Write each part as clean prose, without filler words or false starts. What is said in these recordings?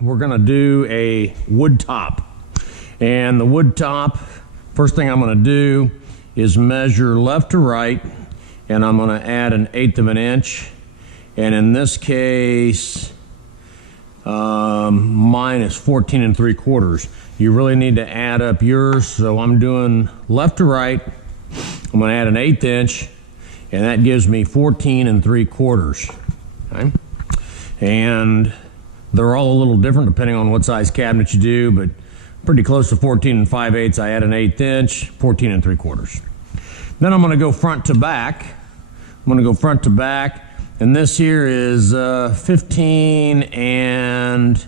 we're gonna do a wood top. And the wood top, first thing I'm gonna do is measure left to right, and I'm gonna add 1/8 of an inch. And in this case, mine is 14 3/4. You really need to add up yours, so I'm doing left to right. I'm gonna add 1/8 inch, and that gives me 14 3/4. Okay? And they're all a little different depending on what size cabinet you do, but pretty close to 14 5/8. I add 1/8 inch, 14 3/4. Then I'm going to go front to back. I'm going to go front to back, and this here is 15 and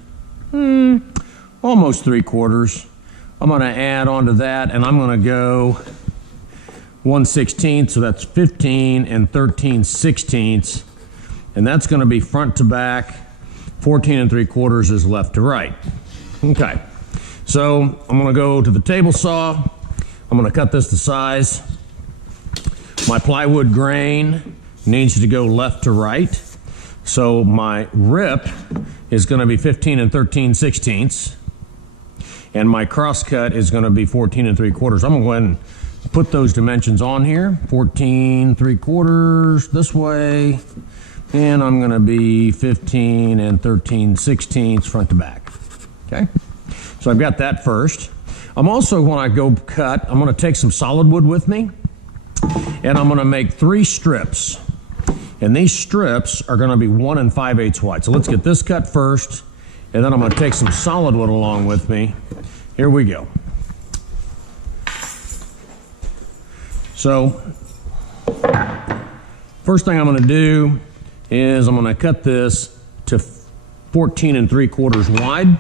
almost 3/4. I'm going to add onto that, and I'm going to go 1/16, so that's 15 and 13/16, and that's going to be front to back. 14 3/4 is left to right. Okay, so I'm going to go to the table saw. I'm going to cut this to size. My plywood grain needs to go left to right, so my rip is going to be 15 and 13/16, and my cross cut is going to be 14 3/4. I'm going to go ahead and put those dimensions on here. 14 3/4 this way, and I'm going to be 15 and 13/16 front to back. Okay, so I've got that first. I'm also, when I go cut, I'm going to take some solid wood with me, and I'm going to make 3 strips. And these strips are going to be 1 5/8 wide. So let's get this cut first, and then I'm going to take some solid wood along with me. Here we go. So first thing I'm going to do is I'm going to cut this to 14 3/4 wide.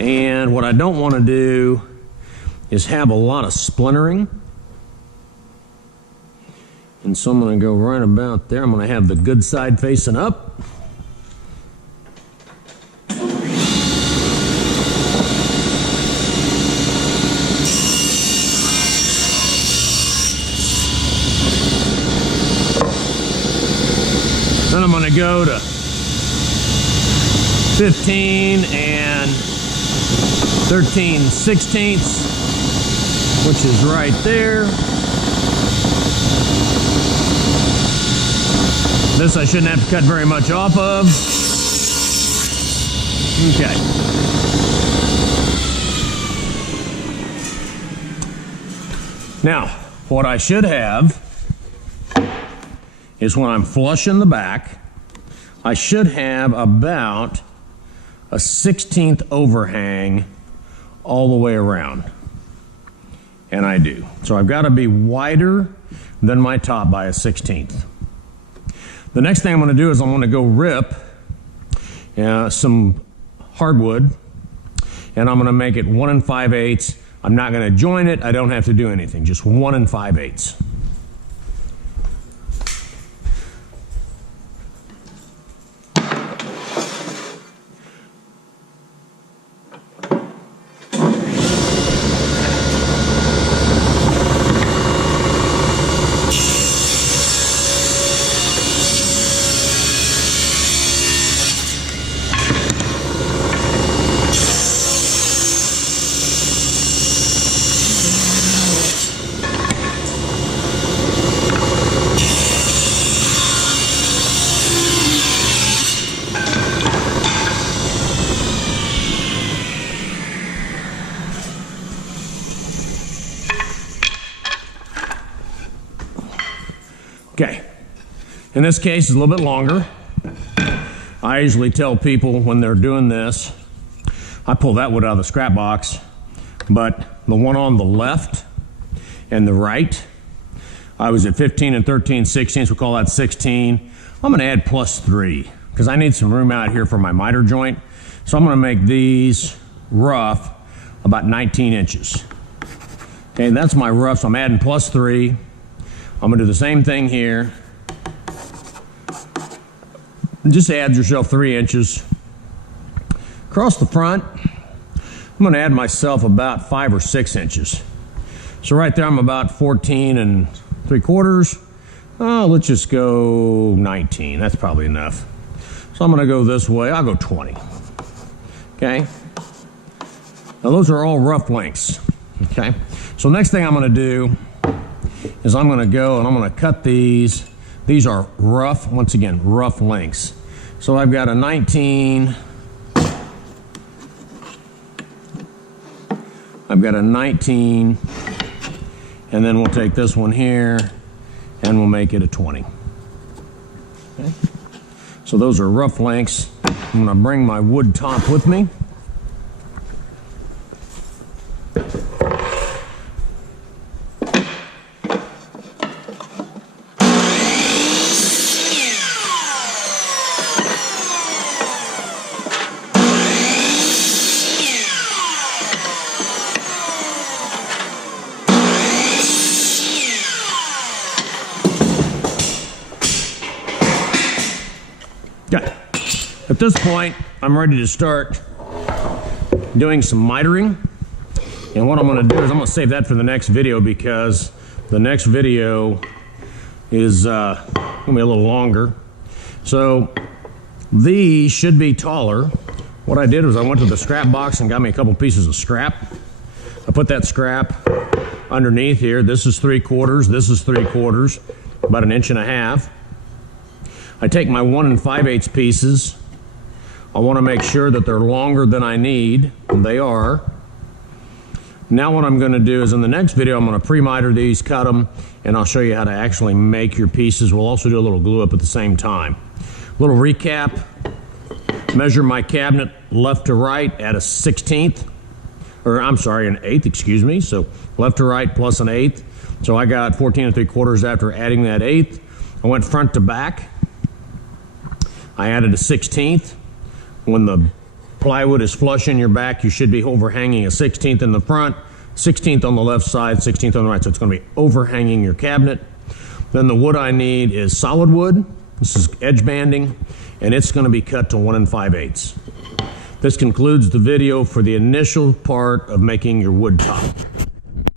And what I don't want to do is have a lot of splintering. And so I'm going to go right about there. I'm going to have the good side facing up. Then I'm going to go to 15 and 13/16, which is right there. This I shouldn't have to cut very much off of. Okay. Now, what I should have is, when I'm flush in the back, I should have about a 1/16 overhang all the way around. And I do. So I've got to be wider than my top by a 1/16. The next thing I'm going to do is I'm going to go rip some hardwood, and I'm going to make it 1 5/8. I'm not going to join it. I don't have to do anything. Just 1 5/8. Okay, in this case, it's a little bit longer. I usually tell people when they're doing this, I pull that wood out of the scrap box, but the one on the left and the right, I was at 15 and 13/16, we'll call that 16. I'm going to add +3 because I need some room out here for my miter joint. So I'm going to make these rough about 19 inches. Okay, that's my rough, so I'm adding +3. I'm going to do the same thing here. Just add yourself 3 inches. Across the front, I'm going to add myself about 5 or 6 inches. So right there I'm about 14 3/4. Let's just go 19. That's probably enough. So I'm going to go this way. I'll go 20. Okay. Now those are all rough lengths. Okay. So next thing I'm going to do is I'm going to go and I'm going to cut these. These are rough, once again, rough lengths. So I've got a 19. I've got a 19. And then we'll take this one here and we'll make it a 20. Okay. So those are rough lengths. I'm going to bring my wood top with me. At this point, I'm ready to start doing some mitering. And what I'm going to do is I'm going to save that for the next video, because the next video is going to be a little longer. So these should be taller. What I did was I went to the scrap box and got me a couple pieces of scrap. I put that scrap underneath here. This is 3/4, this is 3/4, about 1.5 inches. I take my 1 5/8 pieces. I want to make sure that they're longer than I need, and they are. Now what I'm going to do is in the next video, I'm going to pre-miter these, cut them, and I'll show you how to actually make your pieces. We'll also do a little glue up at the same time. Little recap, measure my cabinet left to right at a 1/16, or I'm sorry, an 1/8, excuse me. So left to right plus an 1/8. So I got 14 3/4 after adding that 1/8. I went front to back. I added a 1/16. When the plywood is flush in your back, you should be overhanging a 1/16 in the front, 1/16 on the left side, 1/16 on the right. So it's going to be overhanging your cabinet. Then the wood I need is solid wood. This is edge banding, and it's going to be cut to 1 5/8. This concludes the video for the initial part of making your wood top.